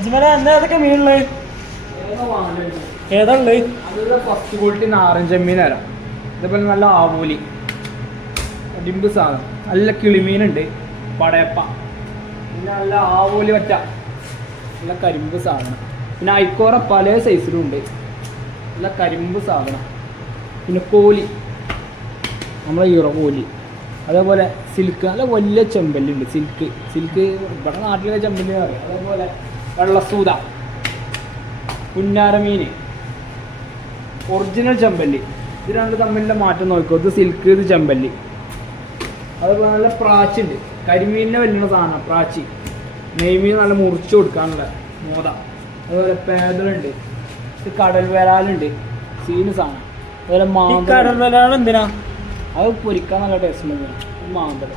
അജ്മല എന്താ ഏതൊക്കെ മീനുള്ളത്? ഏതാ ഉള്ളത്? അത് ഫസ്റ്റ് ക്വാളിറ്റി നാരൻ ചെമ്മീൻ തരാം. ഇതേപോലെ നല്ല ആവൂലി ഡിമ്പ് സാധനം, നല്ല കിളിമീനുണ്ട്, പടയപ്പ, പിന്നെ നല്ല ആവൂലി വറ്റ, നല്ല കരിമ്പ് സാധനം, പിന്നെ ഐക്കോറ പല സൈസിലും ഉണ്ട്, നല്ല കരിമ്പ് സാധനം, പിന്നെ കോലി, നമ്മളെ ഈറോ കോലി, അതേപോലെ സിൽക്ക്, നല്ല വലിയ ചെമ്പല്ലുണ്ട്, സിൽക്ക് ഇവിടെ നാട്ടിലെ ചെമ്പല്ലി അറിയാം. അതേപോലെ വെള്ളസൂത, പുന്നാരമീൻ, ഒറിജിനൽ ചെമ്പല്ലി. ഇത് രണ്ട് തമ്മിലുള്ള മാറ്റം നോക്കിക്കോ. ഇത് സിൽക്ക്, ഇത് ചെമ്പല്ലി. അതേപോലെ നല്ല പ്രാച്ചുണ്ട്, കരിമീനിനെ വരുന്ന സാധനം പ്രാച്ചി. നെയ്മീൻ നല്ല മുറിച്ച് കൊടുക്കാനുള്ള മോത. അതുപോലെ പേതലുണ്ട്, ഇത് കടൽ വരാലുണ്ട്, സീന് സാധനം. അതുപോലെ കടൽ വരാൽ എന്തിനാ? അത് പൊരിക്കാൻ നല്ല ടേസ്റ്റ് ഉണ്ട്. മാന്തൽ